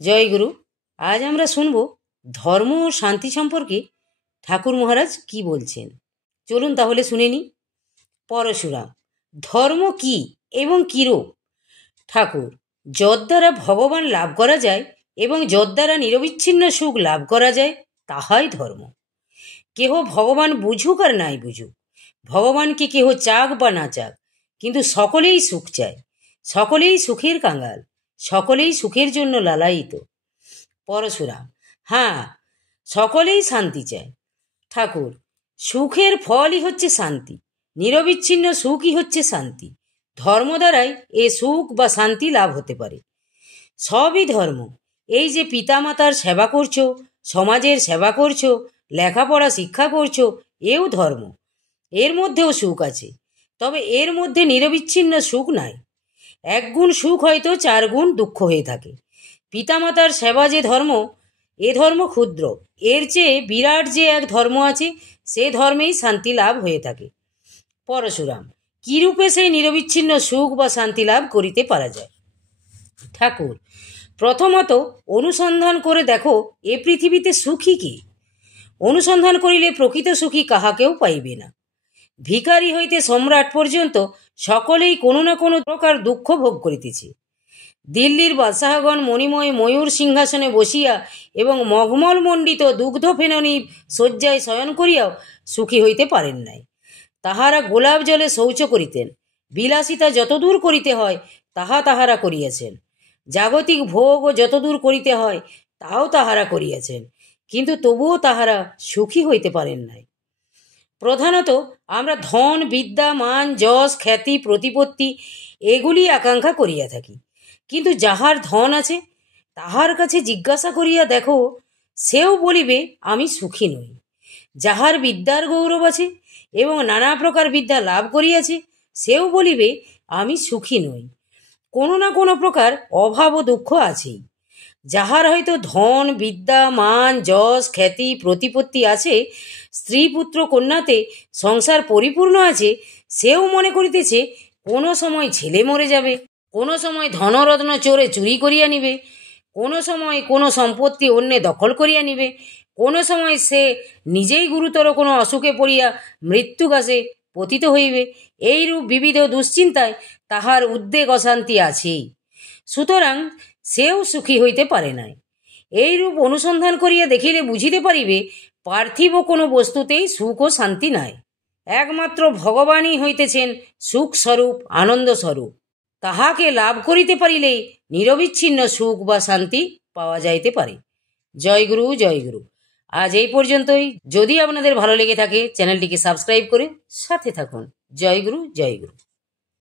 জয়গুরু। আজ আমরা শুনব ধর্ম ও শান্তি সম্পর্কে ঠাকুর মহারাজ কি বলছেন। চলুন তাহলে শুনে নিই। পরশুরাম, ধর্ম কি এবং কিরূপ? ঠাকুর, যদ্বারা ভগবান লাভ করা যায় এবং যদ্বারা নিরবিচ্ছিন্ন সুখ লাভ করা যায় তাহাই ধর্ম। কেহ ভগবান বুঝুক আর নাই বুঝুক, ভগবানকে কেহ চাক বা না চাক, কিন্তু সকলেই সুখ চায়, সকলেই সুখের কাঙ্গাল, সকলেই সুখের জন্য লালায়িত। পরশুরাম, হ্যাঁ, সকলেই শান্তি চায়। ঠাকুর, সুখের ফলই হচ্ছে শান্তি, নিরবিচ্ছিন্ন সুখই হচ্ছে শান্তি। ধর্ম দ্বারাই এ সুখ বা শান্তি লাভ হতে পারে। সবই ধর্ম। এই যে পিতামাতার সেবা করছো, সমাজের সেবা করছো, লেখাপড়া শিক্ষা করছো, এও ধর্ম। এর মধ্যেও সুখ আছে, তবে এর মধ্যে নিরবিচ্ছিন্ন সুখ নাই। এক গুণ সুখ হয়তো 4 গুণ দুঃখ হয়ে থাকে। পিতামাতার সেবা যে ধর্ম, এ ধর্ম ক্ষুদ্র, এর চেয়ে বিরাট যে এক ধর্ম আছে, সে ধর্মেই শান্তি লাভ হয়ে থাকে। পরশুরাম, কিরূপে সেই নিরবিচ্ছিন্ন সুখ বা শান্তি লাভ করিতে পারা যায়? ঠাকুর, প্রথমত অনুসন্ধান করে দেখো এ পৃথিবীতে সুখী কি। অনুসন্ধান করিলে প্রকৃত সুখী কাহাকেও পাইবে না। ভিখারি হইতে সম্রাট পর্যন্ত সকলেই কোনো না কোনো প্রকার দুঃখ ভোগ করিতেছে। দিল্লির বাদশাহগণ মণিময় ময়ূর সিংহাসনে বসিয়া এবং মখমল মণ্ডিত দুগ্ধ ফেননী শয্যায় শয়ন করিয়াও সুখী হইতে পারেন নাই। তাহারা গোলাপ জলে শৌচ করিতেন। বিলাসিতা যতদূর করিতে হয় তাহা তাহারা করিয়াছেন। জাগতিক ভোগ যতদূর করিতে হয় তাও তাহারা করিয়াছেন, কিন্তু তবুও তাহারা সুখী হইতে পারেন নাই। প্রধানত আমরা ধন, বিদ্যা, মান, যশ, খ্যাতি, প্রতিপত্তি এগুলি আকাঙ্ক্ষা করিয়া থাকি। কিন্তু যাহার ধন আছে তাহার কাছে জিজ্ঞাসা করিয়া দেখো, সেও বলিবে আমি সুখী নই। যাহার বিদ্যার গৌরব আছে এবং নানা প্রকার বিদ্যা লাভ করিয়াছে, সেও বলিবে আমি সুখী নই। কোনো না কোনো প্রকার অভাব ও দুঃখ আছেই। যাহার হয়তো ধন, বিদ্যা, মান, যশ, খ্যাতি, প্রতিপত্তি আছে, স্ত্রী, পুত্র, কন্যাতে সংসার পরিপূর্ণ আছে, সেও মনে করিতেছে কোনো সময় ছেলে মরে যাবে, কোনো সময় ধনরত্ন চোরে চুরি করিয়া নিবে, কোনো সময় কোনো সম্পত্তি অন্যে দখল করিয়া নিবে, কোনো সময় সে নিজেই গুরুতর কোনো অসুখে পড়িয়া মৃত্যু গাছে পতিত হইবে। এইরূপ বিবিধ দুশ্চিন্তায় তাহার উদ্বেগ অশান্তি আছেই। সুতরাং সেও সুখী হইতে পারে নাই। এইরূপ অনুসন্ধান করিয়া দেখিলে বুঝিতে পারিবে পার্থিব কোনো বস্তুতেই সুখ ও শান্তি নাই। একমাত্র ভগবানই হইতেছেন সুখ স্বরূপ, আনন্দ স্বরূপ। তাহাকে লাভ করিতে পারিলেই নিরবিচ্ছিন্ন সুখ বা শান্তি পাওয়া যাইতে পারে। জয়গুরু, জয়গুরু। আজ এই পর্যন্তই। যদি আপনাদের ভালো লেগে থাকে চ্যানেলটিকে সাবস্ক্রাইব করে সাথে থাকুন। জয়গুরু, জয়গুরু।